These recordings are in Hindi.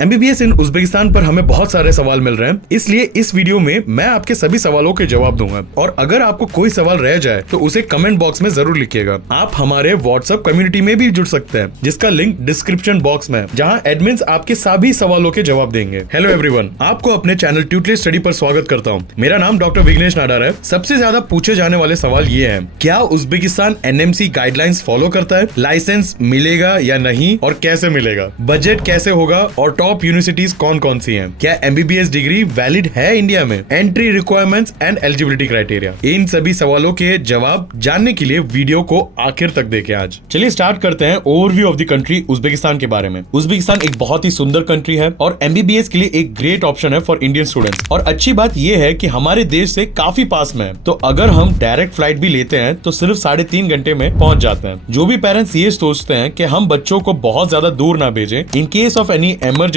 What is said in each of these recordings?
एमबीबीएस इन उज्बेकिस्तान पर हमें बहुत सारे सवाल मिल रहे हैं, इसलिए इस वीडियो में मैं आपके सभी सवालों के जवाब दूंगा। और अगर आपको कोई सवाल रह जाए तो उसे कमेंट बॉक्स में जरूर लिखिएगा। आप हमारे व्हाट्सएप कम्युनिटी में भी जुड़ सकते हैं, जिसका लिंक डिस्क्रिप्शन बॉक्स में है, जहां एडमिन्स आपके सभी सवालों के जवाब देंगे। हेलो एवरीवन, आपको अपने चैनल ट्यूटलेट स्टडी पर स्वागत करता हूँ। मेरा नाम डॉक्टर विघ्नेश नाडार है। सबसे ज्यादा पूछे जाने वाले सवाल ये है, क्या उज्बेकिस्तान एनएमसी गाइडलाइंस फॉलो करता है? लाइसेंस मिलेगा या नहीं और कैसे मिलेगा? बजट कैसे होगा और टॉप यूनिवर्सिटीज कौन कौन सी हैं? क्या एमबीबीएस डिग्री वैलिड है इंडिया में? Entry requirements and eligibility criteria. इन सभी सवालों के जवाब जानने के लिए वीडियो को आखिर तक देखें। आज चलिए स्टार्ट करते हैं overview of the country Uzbekistan के बारे में। उज्बेकिस्तान एक बहुत ही सुंदर कंट्री है और एमबीबीएस के लिए एक ग्रेट ऑप्शन है फॉर इंडियन स्टूडेंट्स। और अच्छी बात यह है कि हमारे देश से काफी पास में है, तो अगर हम डायरेक्ट फ्लाइट भी लेते हैं तो सिर्फ 3.5 घंटे में पहुंच जाते हैं। जो भी पेरेंट्स ये सोचते हैं कि हम बच्चों को बहुत ज्यादा दूर ना भेजें, in case of any emergency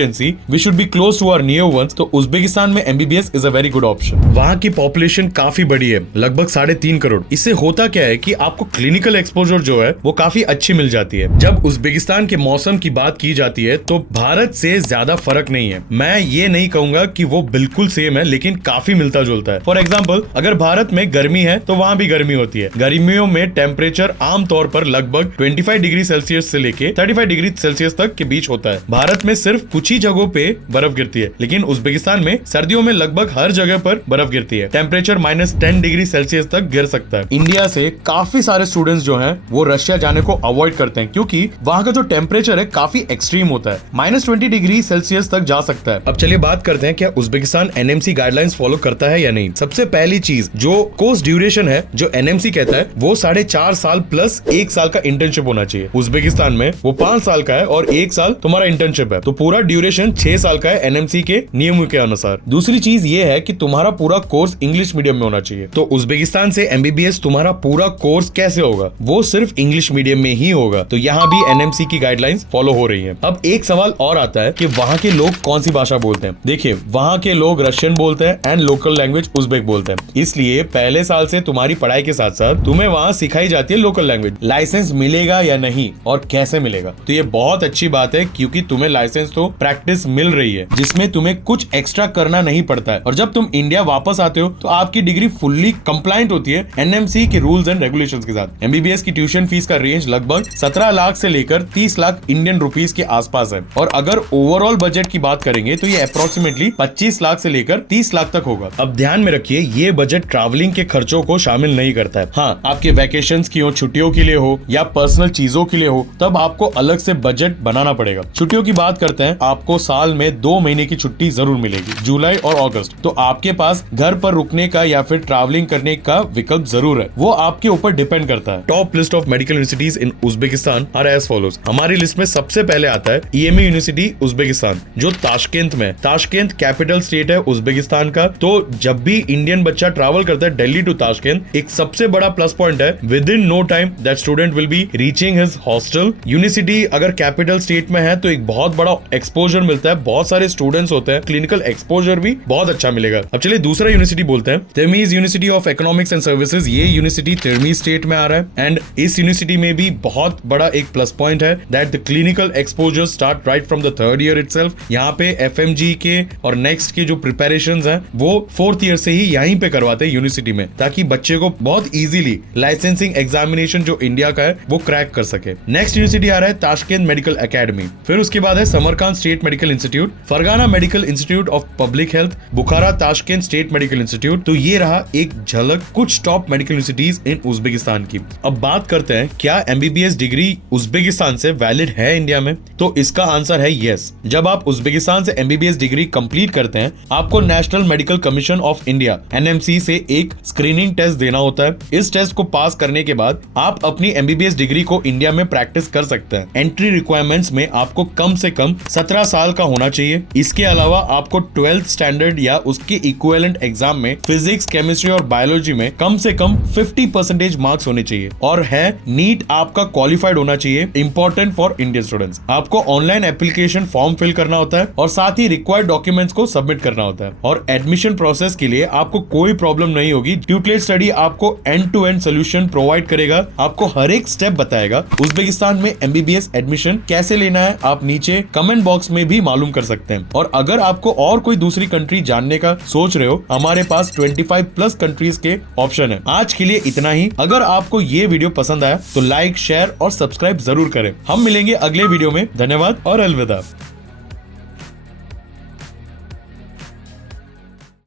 we should be close to our near ones, तो उज्बेकिस्तान में MBBS is a very good option. वहाँ की पॉपुलेशन काफी बड़ी है, लगभग 3.5 करोड़। इससे होता क्या है कि आपको क्लिनिकल एक्सपोजर जो है वो काफी अच्छी मिल जाती है। जब उज्बेकिस्तान के मौसम की बात की जाती है तो भारत से ज्यादा फर्क नहीं है। मैं ये नहीं कहूंगा कि वो बिल्कुल सेम है, लेकिन काफी मिलता जुलता है। फॉर एग्जाम्पल, अगर भारत में गर्मी है तो वहाँ भी गर्मी होती है। गर्मियों में टेम्परेचर आमतौर पर लगभग 25 डिग्री सेल्सियस से लेके 35 डिग्री सेल्सियस तक के बीच होता है। भारत में सिर्फ कुछ ही जगहों पे बर्फ गिरती है, लेकिन उज्बेकिस्तान में सर्दियों में लगभग हर जगह पर बर्फ गिरती है। टेम्परेचर -10 डिग्री सेल्सियस तक गिर सकता है। इंडिया से काफी सारे स्टूडेंट्स जो हैं वो रशिया जाने को अवॉइड करते हैं, क्योंकि वहाँ का जो टेम्परेचर है काफी एक्सट्रीम होता है, -20 डिग्री सेल्सियस तक जा सकता है। अब चलिए बात करते हैं, क्या उज्बेकिस्तान एनएमसी गाइडलाइंस फॉलो करता है या नहीं। सबसे पहली चीज, जो कोर्स ड्यूरेशन है जो एनएमसी कहता है वो 4.5 साल प्लस 1 साल का इंटर्नशिप होना चाहिए। उज्बेकिस्तान में वो 5 साल का है और 1 साल तुम्हारा इंटर्नशिप है, तो पूरा ड्यूरेशन 6 साल का है एनएमसी के नियमों के अनुसार। दूसरी चीज ये है कि तुम्हारा पूरा कोर्स इंग्लिश मीडियम में होना चाहिए। तो उज्बेकिस्तान से एमबीबीएस तुम्हारा पूरा कोर्स कैसे होगा? वो सिर्फ इंग्लिश मीडियम में ही होगा। तो यहाँ भी एनएमसी की गाइडलाइंस फॉलो हो रही है। अब एक सवाल और आता है कि वहाँ के लोग कौन सी भाषा बोलते हैं। देखिए, वहाँ के लोग रशियन बोलते हैं एंड लोकल लैंग्वेज उज्बेक बोलते हैं, इसलिए पहले साल से तुम्हारी पढ़ाई के साथ साथ तुम्हें वहाँ सिखाई जाती है लोकल लैंग्वेज। लाइसेंस मिलेगा या नहीं और कैसे मिलेगा? तो ये बहुत अच्छी बात है, क्योंकि तुम्हें लाइसेंस तो प्रैक्टिस मिल रही है, जिसमें तुम्हें कुछ एक्स्ट्रा करना नहीं पड़ता है। और जब तुम इंडिया वापस आते हो तो आपकी डिग्री फुल्ली कंप्लायंट होती है एनएमसी के रूल्स एंड रेगुलेशंस के साथ। एमबीबीएस की ट्यूशन फीस का रेंज लगभग 17 लाख से लेकर 30 लाख इंडियन रुपीस के आसपास है। और अगर ओवरऑल बजट की बात करेंगे तो ये अप्रोक्सीमेटली 25 लाख से लेकर 30 लाख तक होगा। अब ध्यान में रखिए, ये बजट ट्रैवलिंग के खर्चों को शामिल नहीं करता है। हाँ, आपके वैकेशंस की हो, छुट्टियों के लिए हो या पर्सनल चीजों के लिए हो, तब आपको अलग से बजट बनाना पड़ेगा। छुट्टियों की बात करते हैं, आपको साल में 2 महीने की छुट्टी जरूर मिलेगी, जुलाई और अगस्त। तो आपके पास घर पर रुकने का या फिर ट्रैवलिंग करने का विकल्प जरूर है, वो आपके ऊपर डिपेंड करता है। Top list of medical universities in Uzbekistan are as follows. हमारी लिस्ट में सबसे पहले आता है ईएमयू यूनिवर्सिटी उज्बेकिस्तान, जो ताशकेंत में। ताशकेंत कैपिटल स्टेट है उज्बेकिस्तान का। तो जब भी इंडियन बच्चा ट्रैवल करता है दिल्ली टू ताशकेंत, एक सबसे बड़ा प्लस पॉइंट है, within no time that student will be reaching his hostel. University अगर कैपिटल स्टेट में है तो एक बहुत बड़ा एक्सपोजर मिलता है, बहुत सारे स्टूडेंट्स होते हैं, क्लिनिकल एक्सपोजर भी बहुत अच्छा मिलेगा। अब चलिए दूसरा यूनिवर्सिटी बोलते हैं, Termez university of economics and services. ये यूनिवर्सिटी तिर्मीज स्टेट में आ रहा है एंड इस यूनिवर्सिटी में भी बहुत बड़ा एक प्लस पॉइंट है that the clinical exposure start right from the 3rd year itself. यहाँ पे एफएमजी के और नेक्स्ट के जो प्रिपरेशंस हैं वो 4th ईयर से ही यहीं पे करवाते हैं यूनिवर्सिटी में, ताकि बच्चे को बहुत इजीली लाइसेंसिंग एग्जामिनेशन जो इंडिया का है वो क्रैक कर सके। नेक्स्ट यूनिवर्सिटी आ रहा है ताशकेंत मेडिकल एकेडमी। फिर उसके बाद है Samarkand state medical institute, Fergana medical institute of public health, Bukhara Tashkent state medical institute. तो ये रहा एक झलक कुछ top medical universities in Uzbekistan की। अब बात करते हैं, क्या एमबीबीएस डिग्री उज्बेकिस्तान से वैलिड है इंडिया में? तो इसका आंसर है यस। जब आप उज्बेकिस्तान से एमबीबीएस डिग्री कंप्लीट करते हैं, आपको national medical commission of India NMC से एक स्क्रीनिंग टेस्ट देना होता है। इस टेस्ट को पास करने के बाद आप अपनी एमबीबीएस डिग्री को इंडिया में प्रैक्टिस कर सकते हैं। एंट्री रिक्वायरमेंट्स में आपको कम से कम 17 साल का होना चाहिए। इसके अलावा आपको 12th स्टैंडर्ड या उसके इक्विवेलेंट एग्जाम में फिजिक्स, केमिस्ट्री और बायोलॉजी में कम से कम 50% मार्क्स होने चाहिए। और है नीट आपका क्वालिफाइड होना चाहिए, इंपॉर्टेंट फॉर इंडियन स्टूडेंट्स। आपको ऑनलाइन एप्लीकेशन फॉर्म फिल करना होता है और साथ ही रिक्वायर्ड डॉक्यूमेंट्स को सबमिट करना होता है। और एडमिशन प्रोसेस के लिए आपको कोई प्रॉब्लम नहीं होगी। ट्यूटलेट स्टडी आपको end to end solution provide करेगा, आपको हर एक स्टेप बताएगा। उज्बेकिस्तान में एमबीबीएस एडमिशन कैसे लेना है आप नीचे कमेंट बॉक्स बॉक्स में भी मालूम कर सकते हैं। और अगर आपको और कोई दूसरी कंट्री जानने का सोच रहे हो, हमारे पास 25+ कंट्रीज के ऑप्शन है। आज के लिए इतना ही। अगर आपको ये वीडियो पसंद आया तो लाइक, शेयर और सब्सक्राइब जरूर करें। हम मिलेंगे अगले वीडियो में। धन्यवाद और अलविदा।